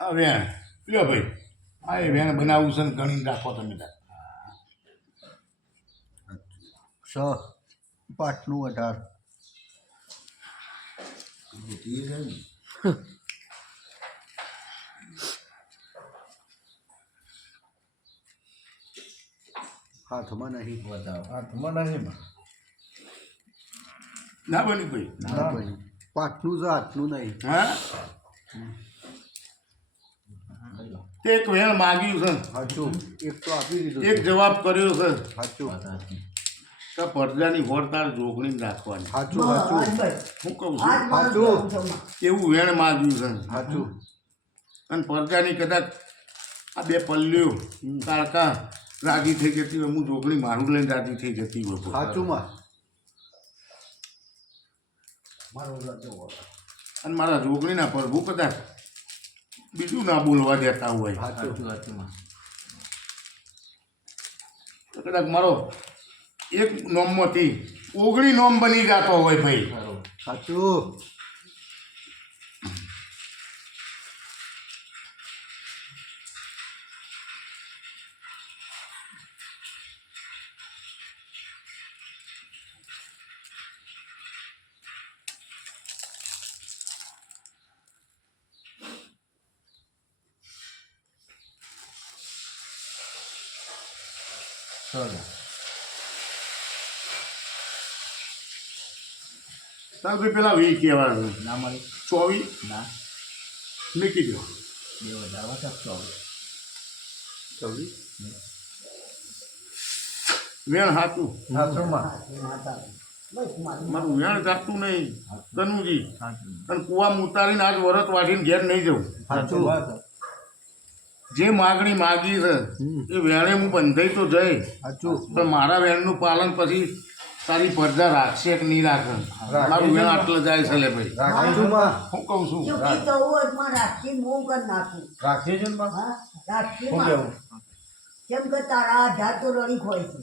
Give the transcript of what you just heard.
આ વેણ લ્યો ભાઈ આ એ વેણ બનાવવું છે ને ગણીને રાખો તમે તાર 6 5નું 18 હાથમાં નહીં બતાવો હાથમાં નહીં ના બન્યું ભાઈ ના બન્યું 5નું છે હાથનું નહીં હા તે એક વેણ માગ્યું છે સાચું એક તો આપી દીધું એક જવાબ કર્યો છે સાચું કે પડદાની હોર તાર જોગણી રાખવાની સાચું સાચું હું કહું છું સાચું એવું વેણ માગ્યું છે સાચું અને પડદાની કદાચ આ બે પલ્લીઓ કાળકા રાજી થઈ જતી હોય હું જોગણી મારું લઈને રાજી થઈ જતી હોય સાચુંમાં અને મારા જોગણીના પ્રભુ કદાચ બીજું ના બોલવા દેતા હોય સાચું તો કદાચ મારો એક નોમમાંથી 19 નોમ બની જતો હોય ભાઈ સાચું ચાલ ભાઈ પેલા 20 કહેવાનું ના મળી 24 ના મૂકી દો 2024 વેણ હાથું હાથમાં મારું વેણ જાતું નહીં તનુજી અને કુવામાં ઉતારીને આજ વરત વાઢીને ઘેર નહીં જવું સાચું જે માગણી માગી છે એ વેણે હું બંધાઈ તો જઈ સાચું પણ મારા વેણનું પાલન પછી તારી પડદા રાખશે કે નહીં રાખે મારું વેણ આટલે જાય છે લે ભાઈ સાચુંમાં હું કહું છું રાખીએ છે ને બા? શું કેવું કેમ કે તારા આધાર તો રણી હોય છે